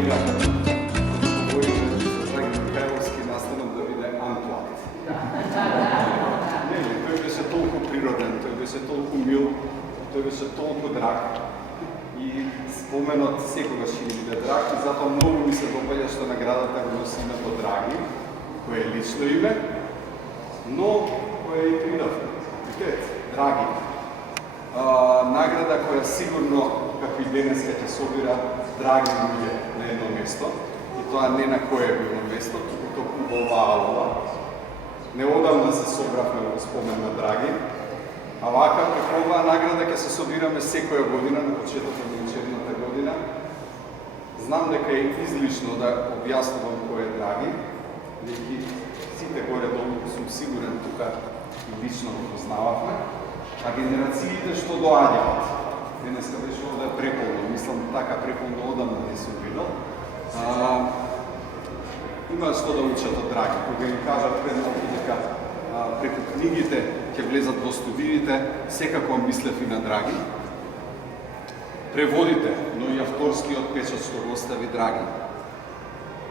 колега, говориме за Драги Михайловски, настанам да биде unplugged. Тој беше толку природен, тој беше толку мил, тој беше толку драг. И споменот секогаш ќе биде драг, и затоа многу ми се допаѓа што наградата го носи името Драги, кој е лично име, но кој е и приравнет, Драги. Награда која сигурно, како и денеска, ќе собира драги луѓе на едно место, и тоа не на кое било место, туку во оваа аула. Неодамна се собравме во спомен на Драги, а вака преку оваа награда ќе се собираме секоја година на почетокот на учебната година. Знам дека е излишно да објаснувам кој е Драги, веќе сите горе-долу сум сигурен тука и лично го познававме, а генерациите што доаѓаат. Денеска беше овде преполно, мислам така преполно одамна не сум видел. Има што да учат од Драги, кога им кажат пред малку дека преку книгите ќе влезат во студиите, секако мислев и на Драги. Преводите, но и авторскиот печат што го остави Драги.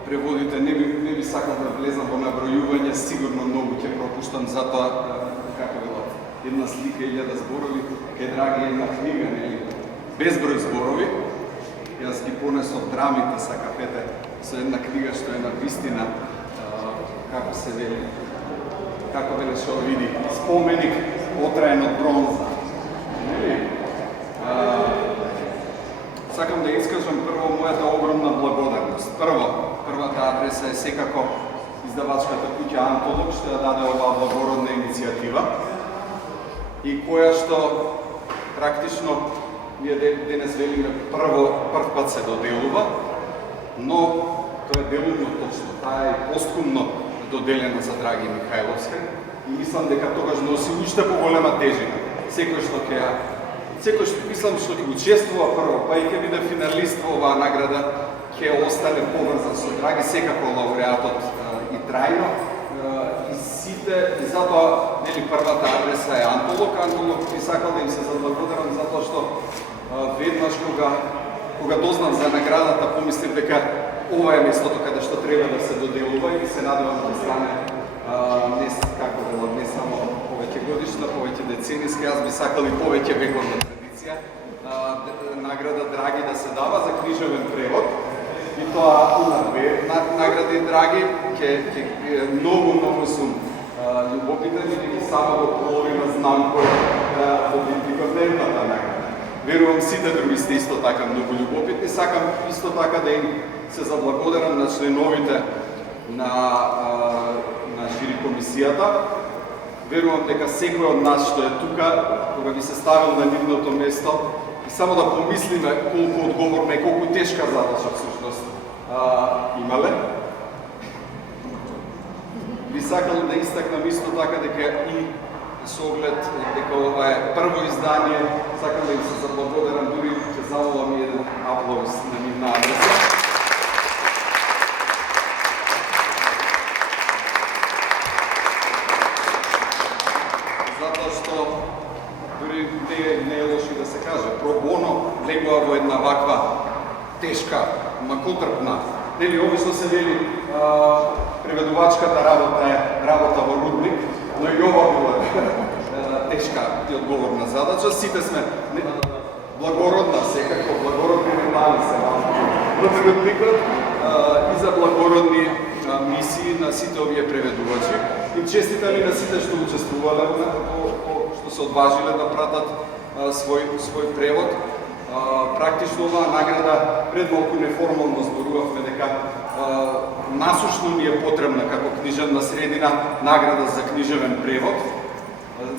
Преводите, не би сакал да влезам во набројување, сигурно многу ќе пропуштам, затоа, како велат, една слика, 1000 зборови, кај Драги една книга, нели? Безброј зборови. Јас ги понесов драмите, сакавете, со една книга што е на вистина, како се вели, како велеше Овиди, споменик потраен од бронза. Нели? Сакам да искажам прво мојата огромна благодарност. Првата адреса е секако издавачката куќа Антолог, што ја даде оваа благородна иницијатива и која што практично ние денес велиме прв пат се доделува, но тоа е делумно точно, таа е постхумно доделена за Драги Михайловска и мислам дека тогаш носи уште поголема тежина. Секој што мислам што ќе учествува прво, па и ќе биде финалист во оваа награда, ќе остане поврзан со Драги, секако лауреатот и трајно. И сите, и затоа, нели, првата адреса е Антолог. Антолог би сакал да им се заблагодарам затоа што веднаш кога дознав за наградата, помислив дека ова е местото каде што треба да се доделува и се надевам да стане не само повеќе годишна, повеќе децениска, јас би сакал и повеќе вековна традиција, награда Драги да се дава за книжевен превод. И тоа има две награди Драги, многу сум љубопитен и дека само до половина знам кој е добитникот на едната награда. Верувам сите други сте исто така многу љубопитни. Сакам исто така да им се заблагодарам на членовите на жири комисијата. Верувам дека секој од нас што е тука, кога би се ставил на нивното место, и само да помислиме колку одговорна и колку тешка задача всушност имале. Би сакал да истакнам исто така дека и со оглед дека ова е прво издание, сакам да им се заблагодарам, дури ќе замолам и еден аплауз на нивна адреса. Затоа што дури не е лошо да се каже, про боно легува во една ваква тешка, макотрпна. Нели, обично се вели преведувачката работа е работа во рудник, но и ова била тешка и одговорна задача. Сите сме благородна, секако благородни метали се во рудникот и за благородни мисии на сите овие преведувачи. И честитали на сите што учествувале, што се одважиле да пратат свој превод. Практично оваа награда, пред малку неформално зборувавме дека насушно ни е потребна како книжевна средина награда за книжевен превод,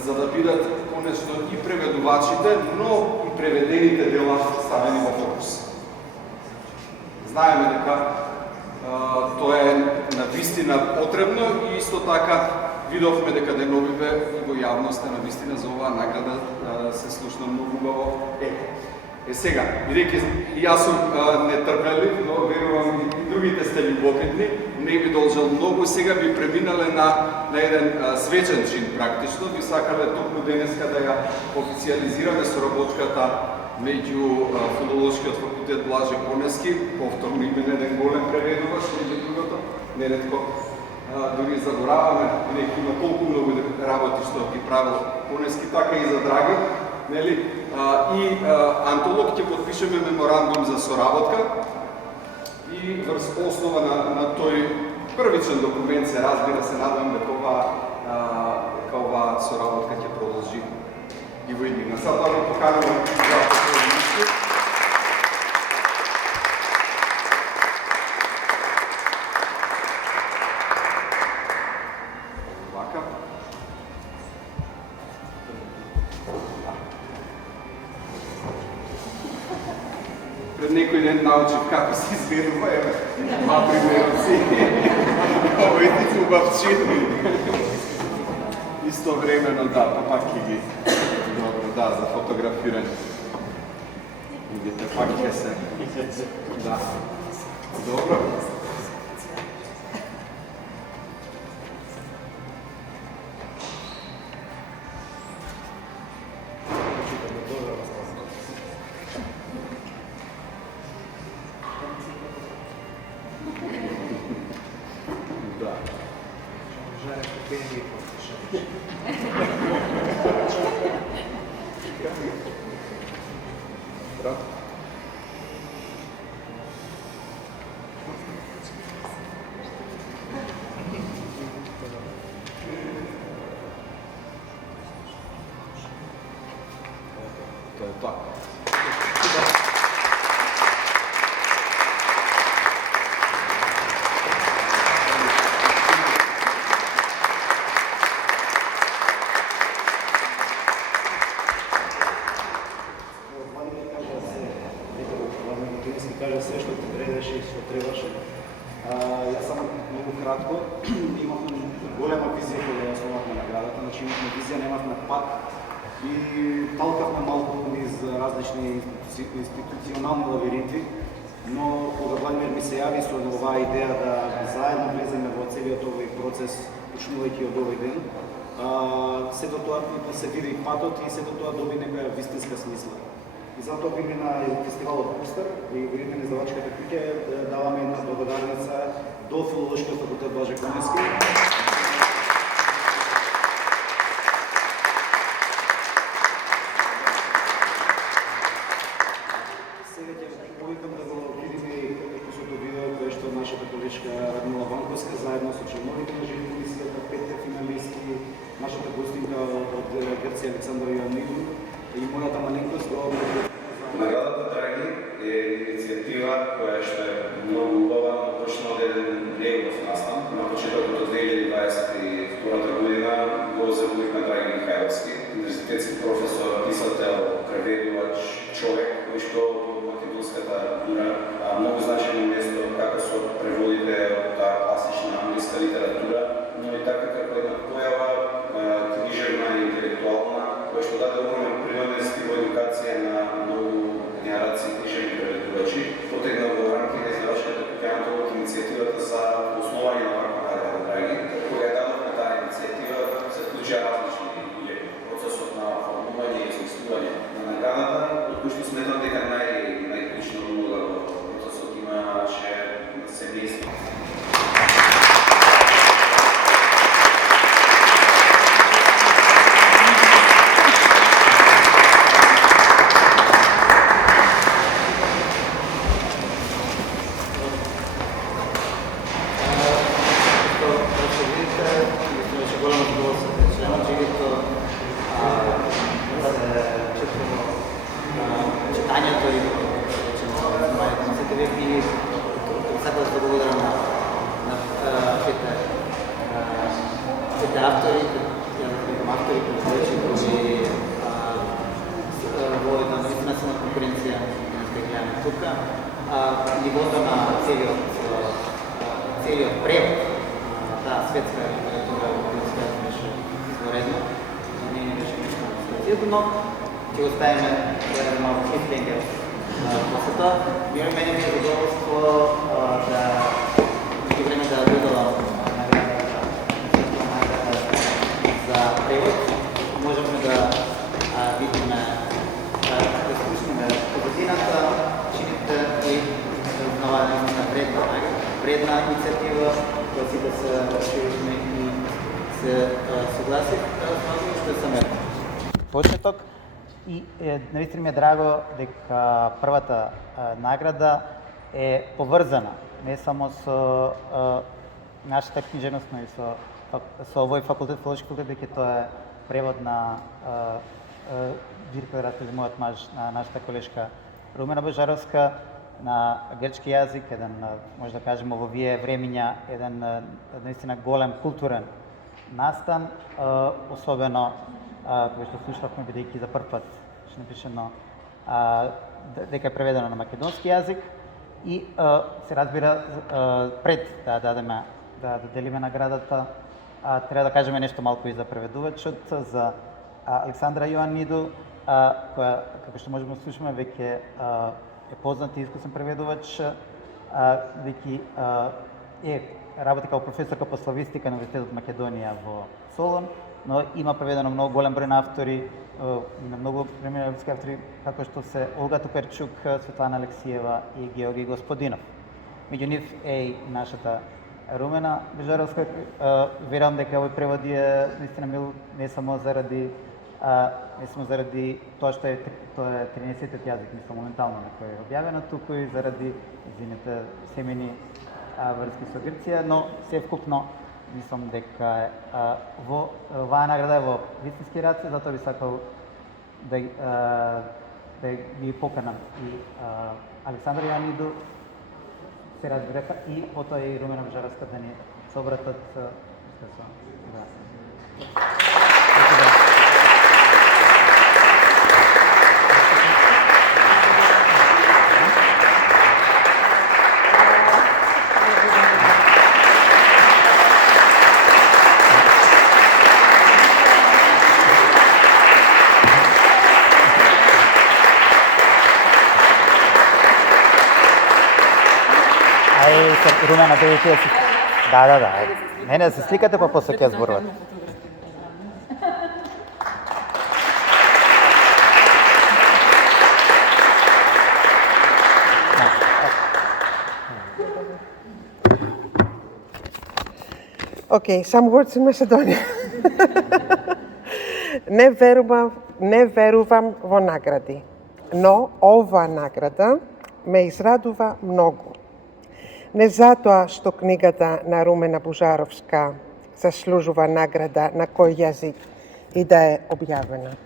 за да бидат конечно и преведувачите, но и преведените дела ставени во фокус. Знаеме дека тоа е навистина потребно и исто така видовме дека деновиве и во јавноста навистина за оваа награда се слушна многу убаво еко. Сега, бидејќи и јас сум нетрпелив, но верувам и другите сте љубопитни, не би должел многу, сега би преминале на еден свечен чин практично, би сакале токму денеска да ја официализираме соработката меѓу Филолошкиот факултет дед Блаже Конески, повторно име на еден голем преведувач, меѓу другото. Неретко дори забораваме, нека има толку многу работи што ги правил Конески, така и за Драги. Нели? И антолог ќе подпишеме меморандум за соработка и врз основа на тој првичен документ се разбира, се надам дека оваа соработка ќе продолжи и во иднина. Сад да го поканувам за последници. Пред некој ден научив како се изведува, еве, два примероци. Овој тип убавчи. Истовремено, да, па пак ги. Добро, да, за фотографирање. Видите, пак ќе се. Да. Добро. To je to. Кажа се што вредеше и што требаше. Јас само многу кратко имавме голема визија кога ја основавме наградата, значи имавме визија, немавме пат и талкавме малку низ различни институционални лавиринти, но кога Владимир ми се јави со оваа идеја да заедно влеземе во целиот овој процес, почнувајќи од овој ден, сето тоа се види патот и сето тоа доби некоја вистинска смисла. И затоа во име на фестивалот Пустар и во име на издавачката куќа даваме една благодарница до Филолошкиот факултет Блаже Конески. Сега ќе повикам да го видиме и епизодо видео кое што нашата колежка Радмила Ванковска заедно со членовите на жури комисијата, петте финалистки, нашата гостинка од Грција Александра Јоанидou и мојата маленкост го Наградата Драги е иницијатива која што е многу убава, но точно од еден негов настан. На почетокот од 2022 година го загубивме Драги Михајловски, универзитетски професор, писател, преведувач, човек кој што во македонската култура многу значено место како со преводите од таа класична англиска литература, но и така како една појава книжевна и интелектуална, која што даде огромен принос и во едукација на многу генерации книжевни преведувачи, потегна во рамки на издавачката куќа антолог иницијативата за основање на ваква награда Драги. Кога ја дадовме таа иницијатива, се вклучија различни луѓе во процесот на формување и измислување на наградата, од кој што сметам дека најклучна улога во процесот имаше семејство. Нивото на целиот превод на таа светска литература која беше изворедно, за неја беше нешто насветијато, но ќе оставиме еден малку клифхенгер после тоа. Мене ми е задоволство да преди време да додадам наградата за превод. Можеме да видиме како скучниме позадината, чините вредна инициатива, koja си да се разширихме и се согласих с много што сам почеток. И наистина ми е драго дека првата награда е поврзана не само со нашата книжевност, но и со овој факултет, филолошки факултет, дека тоа е превод на Жирко Ерастовиќ, мојот маж, на нашата колешка Румена Божаровска, на грчки јазик, еден, може да кажеме, во овие времиња, еден наистина голем културен настан, особено кога што слушавме, бидејќи за прв пат што напишено дека е преведено на македонски јазик и се разбира пред да дадеме да доделиме наградата, треба да кажеме нешто малку и за преведувачот, за Александра Јоанниду, која, како што можеме да слушаме, веќе е познат и искусен преведувач, веќе работи како професорка по славистика на Универзитетот Македонија во Солун, но има преведено многу голем број на автори, на многу преминални европски автори, како што се Олга Туперчук, Светлана Алексиева и Георги Господинов. Меѓу нив е и нашата Румена Божаровска. Верувам дека овој превод е наистина мил не само заради тоа што тоа е 13-тиот јазик, мислам, моментално на кој е објавено, туку и заради незините семени врски со Грција, но севкупно мислам дека оваа награда е во вистински раце, затоа би сакал да ги поканам и Александра Јоанниду, се разбира, и потоа и Румена Божаровска да ни се обратат со Румена, да си... Да. Не, се сликате, па после ќе зборувате. Okay, some words in Macedonia. Не верувам во награди, но ова награда ме израдува многу. Не затоа што книгата на Румена Божаровска заслужува награда на кој јазик и да е објавена.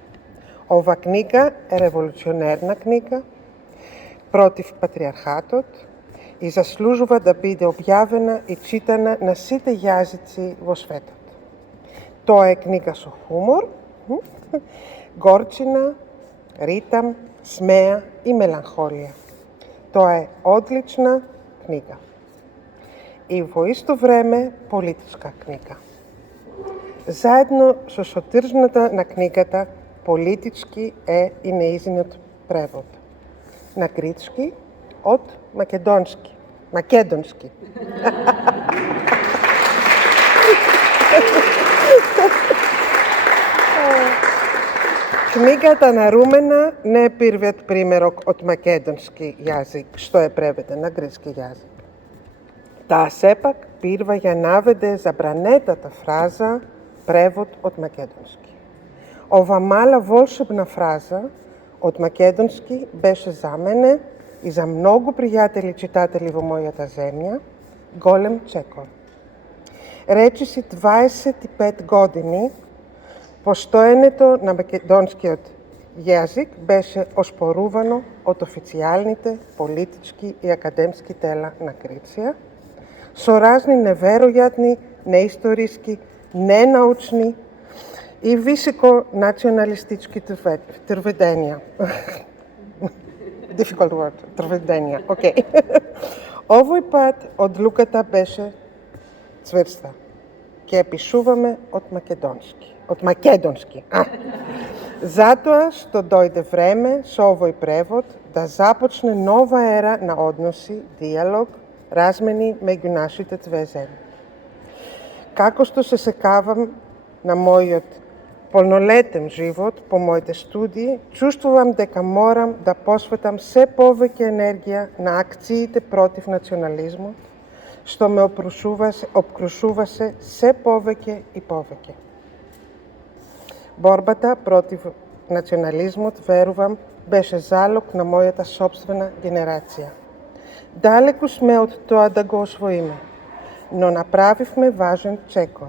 Ова книга е револуционерна книга против патриархатот и заслужува да биде објавена и читана на сите јазици во светот. Тоа е книга со хумор, горчина, ритам, смеа и меланхолија. Тоа е одлична книга. И во исто време политичка книга. Заедно со содржината на книгата, политички е и нејзиниот превод. На грчки од македонски. Книгата на Румена не е првиот примерок од македонски јазик што е преведен на грчки јазик. Таа сепак прва ја наведе забранетата фраза превод од македонски. Ова мала волшебна фраза од македонски беше за мене и за многу пријатели читатели во мојата земја голем чекор. Речиси 25 години постоењето на македонскиот јазик беше оспорувано од официјалните политички и академски тела на Грција со разни неверојатни, неисториски, ненаучни и високо националистички тврдења. Difficult word, тврдења, окей. Овој пат одлуката беше цврста. Ќе пишуваме од македонски. Затоа што дојде време со овој превод да започне нова ера на односи, диалог, размени меѓу нашите две земји. Како што се секавам на мојот полнолетен живот по моите студии, чувствувам дека морам да посветам се повеќе енергија на акциите против национализмот, што ме обкрушуваше се повеќе и повеќе. Борбата против национализмот, верувам, беше залог на мојата сопствена генерација. Далеку сме од тоа да го освоиме, но направивме важен чекор.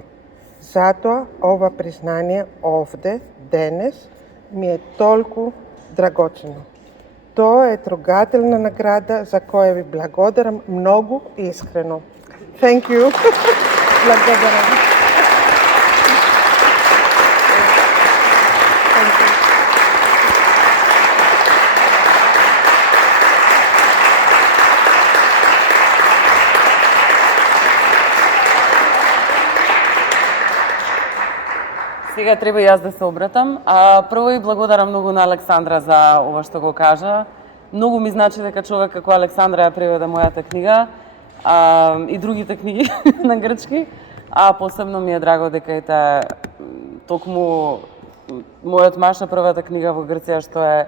Затоа ова признание овде, денес, ми е толку драгоцено. Тоа е трогателна награда за која ви благодарам многу искрено. Thank you. Благодарам. Сега треба и јас да се обратам. Прво и благодарам многу на Александра за ова што го кажа. Многу ми значи дека човек како Александра ја преведе мојата книга и другите книги на грчки. Посебно ми е драго дека ете токму мојот маша првата книга во Грција што е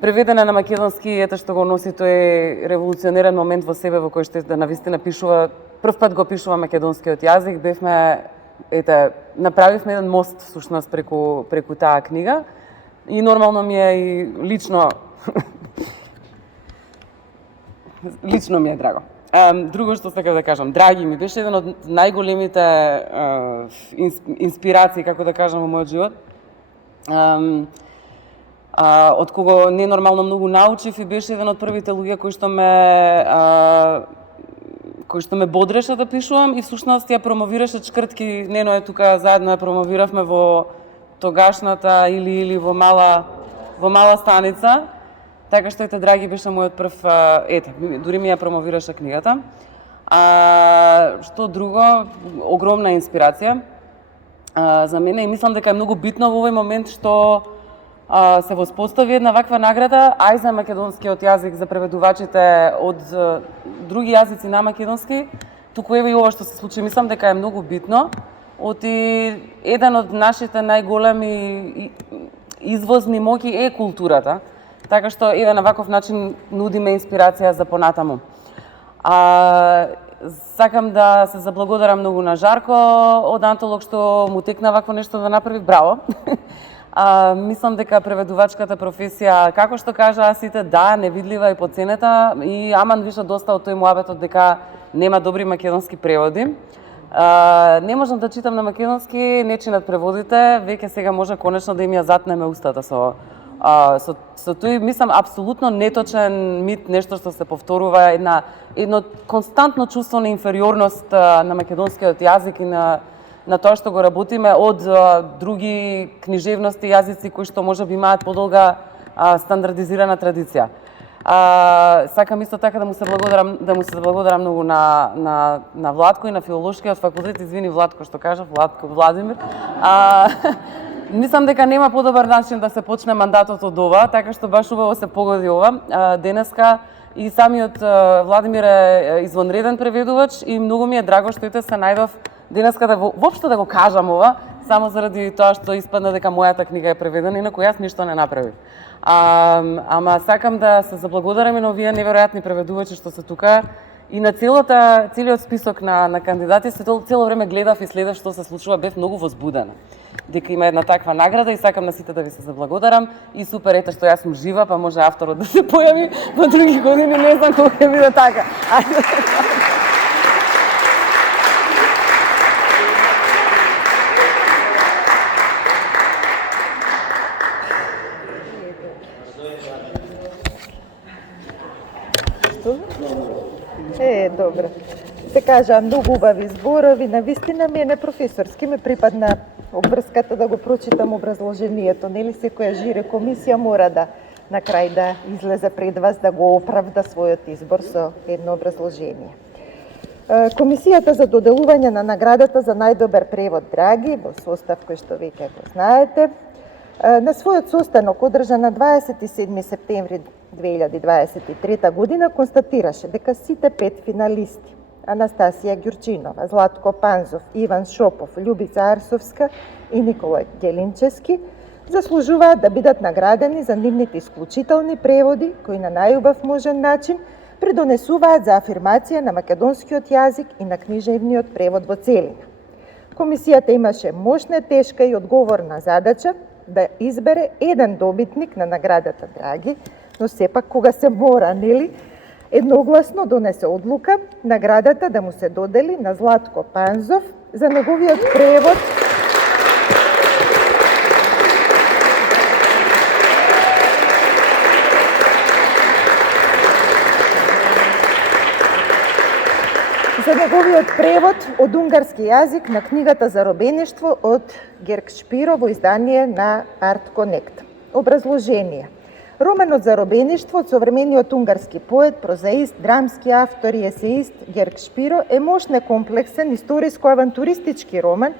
преведена на македонски, ете што го носи тој револуционерен момент во себе во кој што да навистина пишува, прв пат го пишува македонскиот јазик. Бевме направивме еден мост всушност преку таа книга и нормално ми е и лично ми е драго. Друго што сакав да кажам, Драги ми беше еден од најголемите инспирации, како да кажам, во мојот живот. Од кого ненормално многу научив и беше еден од првите луѓе кои што ме бодреше да пишувам и всушност ја промовираше чкртки, нено е тука заедно ја промовиравме во тогашната или во мала станица. Така што ете Драги беше мојот прв, дури ми ја промовираше книгата. Што друго, огромна инспирација за мене и мислам дека е многу битно во овој момент што се воспостави една ваква награда, ај за македонскиот јазик, за преведувачите од други јазици на македонски, туку еве и ова што се случи, мислам дека е многу битно. Оти еден од нашите најголеми извозни моќи е културата, така што еве на ваков начин нудиме инспирација за понатаму. Сакам да се заблагодарам многу на Жарко од Антолог што му текна вакво нешто да направи, браво. Мислам дека преведувачката професија, како што кажаа сите, да, невидлива и поценета и аман више доста од тој муабетот дека нема добри македонски преводи. Не можам да читам на македонски, не чинат преводите, веќе сега може конечно да им ја затнеме устата со тој, мислам, апсолутно неточен мит, нешто што се повторува, едно константно чувство на инфериорност на македонскиот јазик и на тоа што го работиме од други книжевности, јазици кои што можеби имаат подолга стандардизирана традиција. Сакам исто така да му се благодарам многу на Владко и на Филолошкиот факултет, извини Владко што кажав, Владимир. Мислам дека нема подобар начин да се почне мандатот од ова, така што баш убаво се погоди ова. Денеска и самиот Владимир е извонреден преведувач и многу ми е драго што ете се најдов денеска да воопшто да го кажам ова, само заради тоа што испадна дека мојата книга е преведена, инаку јас ништо не направив. Ама сакам да се заблагодарам и на овие неверојатни преведувачи што се тука и на целиот список на кандидати. Цело време гледав и следев што се случува, бев многу возбудена дека има една таква награда и сакам на сите да ви се заблагодарам и супер ете што јас сум жива, па може авторот да се појави во други години, не знам колку ќе биде така. Добро. Се кажа, многу убави зборови, навистина ми е непрофесорски, ме припадна обврската да го прочитам образложението, нели секоја жири комисија мора да на крај да излезе пред вас да го оправда својот избор со едно образложение. Комисијата за доделување на наградата за најдобар превод Драги, во состав кој што веќе го знаете, на својот состанок одржан на 27 септември 2023 година констатираше дека сите 5 финалисти Анастасија Ѓурчинова, Златко Панзов, Иван Шопов, Љубица Арсовска и Никола Гелинчевски заслужуваат да бидат наградени за нивните исклучителни преводи кои на најубав можен начин придонесуваат за афирмација на македонскиот јазик и на книжевниот превод во целина. Комисијата имаше мощна, тешка и одговорна задача да избере еден добитник на наградата Драги, но сепак кога се мора, нели, едногласно донесе одлука наградата да му се додели на Златко Панзов за неговиот превод од унгарски јазик на книгата Заробеништво од Герк Шпиро во издание на Арт Конект. Образложение. Романот Заробеништво од современиот унгарски поет, прозаист, драмски автор и есеист Герк Шпиро е мощно комплексен историско-авантуристички роман,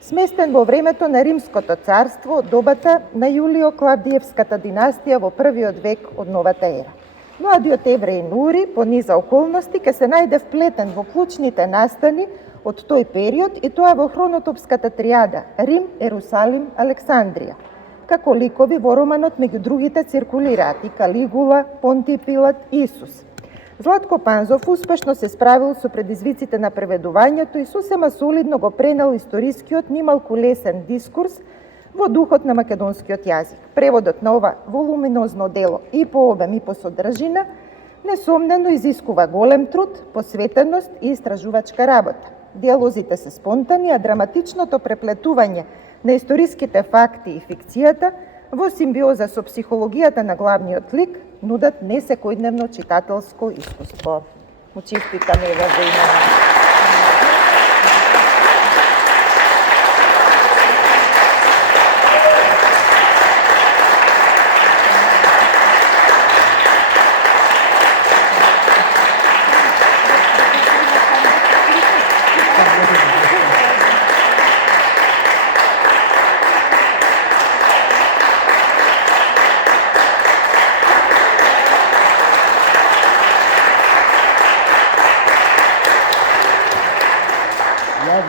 сместен во времето на Римското царство, добата на Јулио Клавдиевската династија во првиот век од новата ера. Младиот евреин Ури, по низа околности, ке се најде вплетен во клучните настани од тој период и тоа во хронотопската триада Рим, Ерусалим, Александрија. Како ликови во романот меѓу другите циркулираат и Калигула, Понтиј Пилат и Исус. Златко Панзов успешно се справил со предизвиците на преведувањето и сосема солидно го пренел историскиот нималку лесен дискурс во духот на македонскиот јазик. Преводот на ова волуминозно дело и по обем и по содржина несомнено изискува голем труд, посветеност и истражувачка работа. Диалозите се спонтани, а драматичното преплетување на историските факти и фикцијата во симбиоза со психологијата на главниот лик нудат несекојдневно читателско искуство. Му честитам Ева за имена.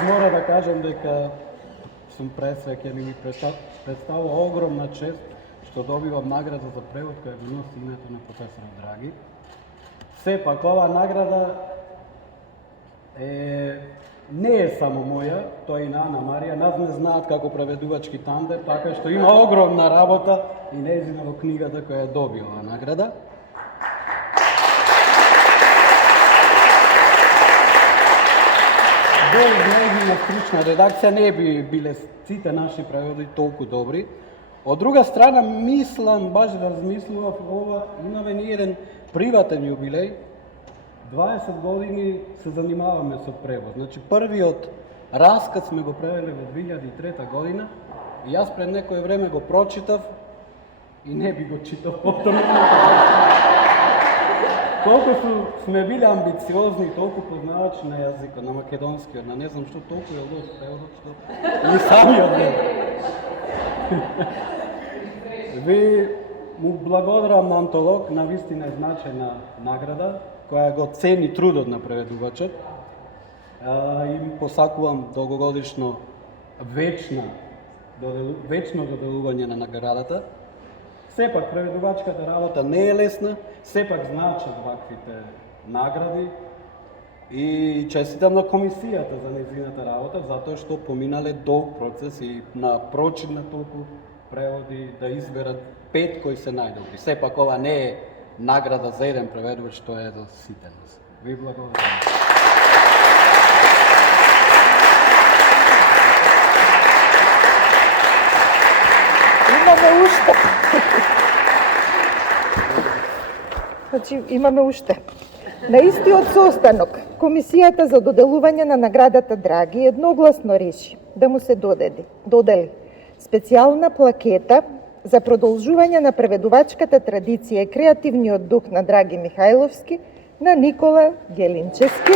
Мора да кажам дека сум пресреќен и ми представува огромна чест што добивам награда за превод која го носи името на професор Драги. Сепак, ова награда не е само моја, тоа и на Ана Марија. Нас не знаат како преведувачки тандем, така што има огромна работа и нејзина во книгата која е добила награда. Без нејзина стручна редакција не би биле сите наши преводи толку добри. Од друга страна, мислам, баш да размислував ова, имаме ни еден приватен јубилеј. 20 години се занимаваме со превод. Значи, првиот расказ сме го превели во 2003 година и јас пред некој време го прочитав и не би го читав повторно. Колку сме биле амбициозни и толку познавачи на јазикот, на македонскиот, на не знам што, толку е лош преводот, што и самиот не. Ви му благодарам на Антолог, на вистина е значајна награда, која го цени трудот на преведувачот. И му посакувам долгогодишно вечно доделување на наградата. Сепак, преведувачката работа не е лесна, сепак значат ваквите награди и честитам на комисијата за нејзината работа, затоа што поминале долг процес и на прочит на толку преводи да изберат 5 кои се најдобри. Сепак, ова не е награда за еден преведувач, тоа е за сите нас. Ви благодарам. Имаме уште. Значи, имаме уште. На истиот состанок, Комисијата за доделување на наградата Драги едногласно реши да му се додели специјална плакета за продолжување на преведувачката традиција и креативниот дух на Драги Михајловски на Никола Гелинчевски.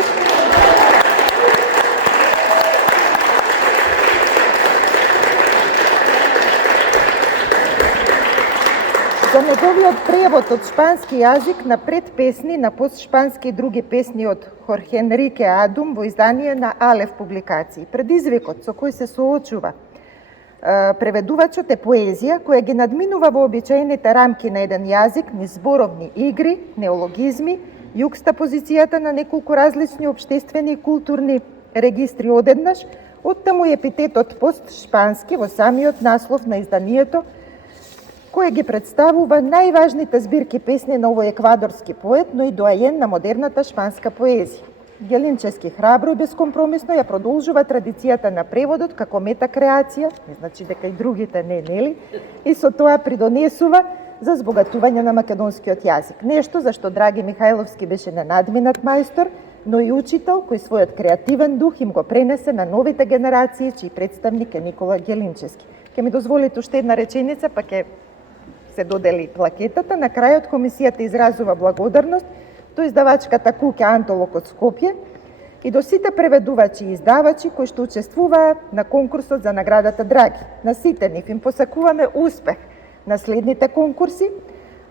За неговиот превод од шпански јазик на предпесни на постшпански и други песни од Хорхе Енрике Адум во издание на Алеф публикации. Предизвикот со кој се соочува преведувачот е поезија која ги надминува вообичаените рамки на еден јазик низ зборовни игри, неологизми јукстапозицијата на неколку различни општествени и културни регистри одеднаш, оттаму и епитетот постшпански во самиот наслов на изданието, кој ги представува најважните збирки песни на овој еквадорски поет, но и доајен на модерната шпанска поезија. Гелинчески храбро и бескомпромисно ја продолжува традицијата на преводот како метакреација, не значи дека и другите не, нели? И со тоа придонесува за збогатување на македонскиот јазик. Нешто за што Драги Михајловски беше ненадминат мајстор, но и учител кој својот креативен дух им го пренесе на новите генерации, чиј представник е Никола Гелинчески. Ке ми дозволите уште една реченица, па ке се додели плакетата. На крајот комисијата изразува благодарност до издавачката Куќе Антолок од Скопје и до сите преведувачи и издавачи кои што учествуваа на конкурсот за наградата Драги. На сите нив им посакуваме успех на следните конкурси,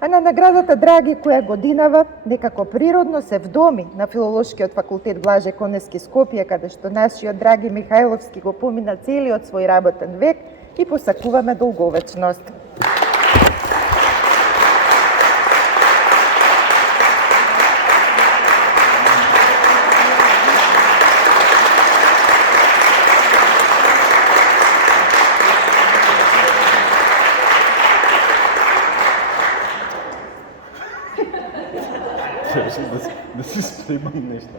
а на наградата Драги која годинава некако природно се вдоми на Филолошкиот факултет Блаже Конески Скопје, каде што нашиот Драги Михајловски го помина целиот свој работен век и посакуваме долговечност. Да се спремам нешто.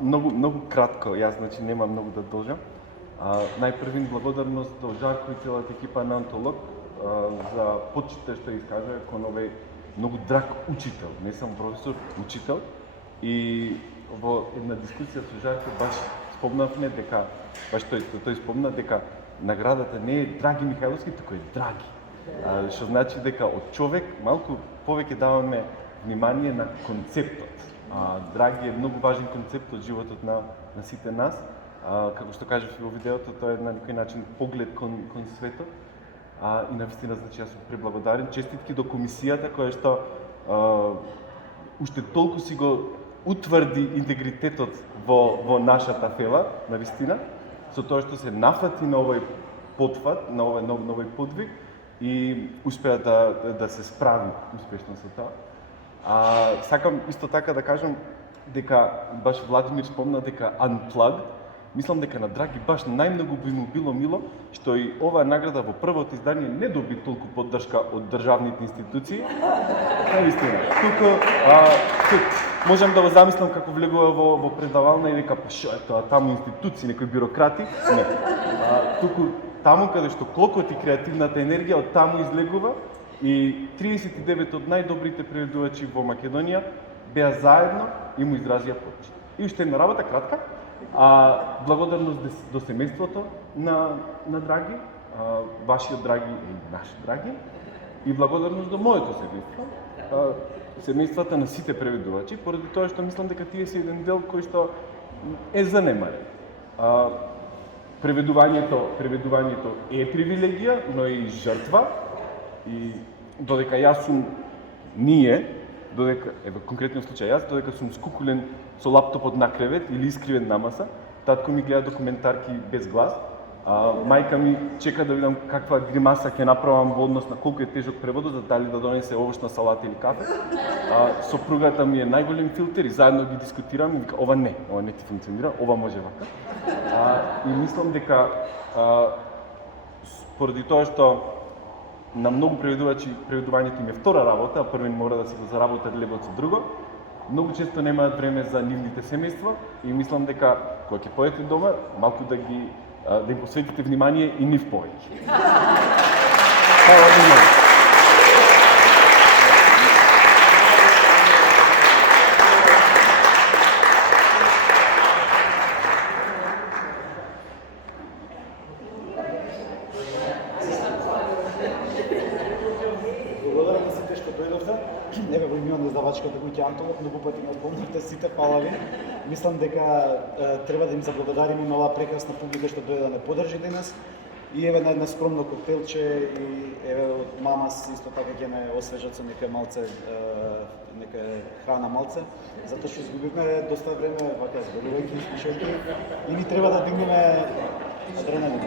Многу кратко, јас значи нема многу да должам. Најпрвин благодарност до Жарко и целата екипа на Антолог за почитта што искажа кон овој многу драг учител. Не сам професор, учител. И во една дискусија со Жарко баш спомнавме дека тој спомна дека наградата не е Драги Михајловски, туку е Драги. Што значи дека од човек малку повеќе даваме внимание на концептот. Драги е многу важен концепт од животот на сите нас. Како што кажав во видеото, тоа е на некој начин поглед кон светот. И навистина, значи, јас сум преблагодарен. Честитки до комисијата која што уште толку си го утврди интегритетот во нашата фела, навистина, со тоа што се нафати на овој потфат, на овој подвиг и успеа да се справи успешно со тоа. Сакам исто така да кажам дека баш Владимир спомна дека Unplugged, мислам дека на Драги баш најмногу би му било мило што и оваа награда во првото издание не доби толку поддршка од државните институции. Наистина. Туку можам да го замислам како влегува во предавална и дека па шо е тоа таму институции, некои бюрократи. Не. Туку таму каде што клокот и креативната енергија од таму излегува. И 39 од најдобрите преведувачи во Македонија беа заедно и му изразија почит. И уште една работа кратка, благодарност до семејството на Драги, вашиот Драги и наш Драги, и благодарност до моето семејство, семејствата на сите преведувачи, поради тоа што мислам дека тие се еден дел кој што е занемарен. Преведувањето е привилегија, но и жртва. И додека јас сум конкретниот случај јас, додека сум скукулен со лаптопот на кревет или искривен на маса, татко ми гледа документарки без глас, мајка ми чека да видам каква гримаса ќе направам во однос на колку е тежок преводот, за дали да донесе овошна салата или кафе. Сопругата ми е најголем филтер и заедно ги дискутираме и вика ова не ти функционира, ова може вака. И мислам дека поради тоа што на многу преведувачи преведувањето им е втора работа, а првин мора да се го заработат лебот со друго. Многу често немаат време за нивните семејства и мислам дека кога ќе појдете дома, малку да им посветите внимание и нив повеќе. Хвала ви. издавачката Куќе Антолок, многу пати ме помнахте сите, фала ви. Мислам дека треба да им заблагодариме на оваа прекрасна публика што дојде да не поддржи денес. И еве на една скромно коктелче и еве од мамас исто така ќе ме освежат со нека малце, нека храна малце, затоа што изгубивме доста време вака зборувајќи и слушајќи и ни треба да дигнеме адреналин.